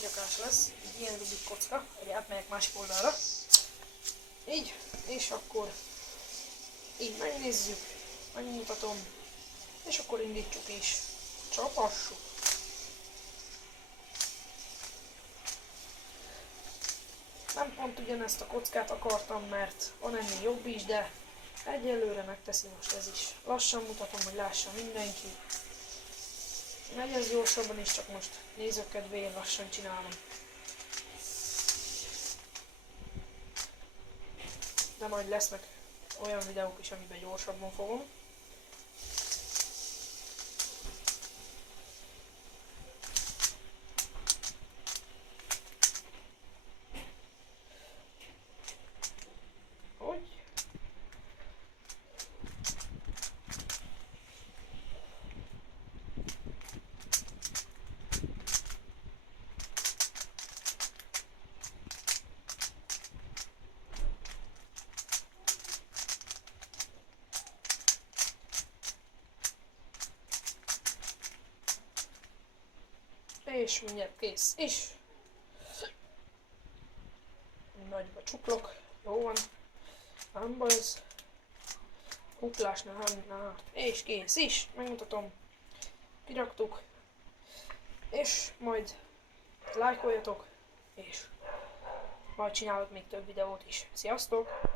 kirakás lesz, egy ilyen Rubik kocka, hogy átmegyek másik oldalra. Így, és akkor így megnézzük, megmutatom, és akkor indítsuk is. Csapassuk! Nem pont ugyanezt a kockát akartam, mert van ennél jobb is, de egyelőre megteszi most ez is. Lassan mutatom, hogy lássa mindenki. Megy ez gyorsabban is, csak most nézők kedvéért lassan csinálom. De majd lesznek olyan videók is, amiben gyorsabban fogom. Hogy? És mindjárt kész is. Nagyba csuklok. Jó van. Nem baj ez. Kuklásnál nem árt. És kész is. Megmutatom. Kiraktuk. És majd lájkoljatok. És majd csinálok még több videót is. Sziasztok!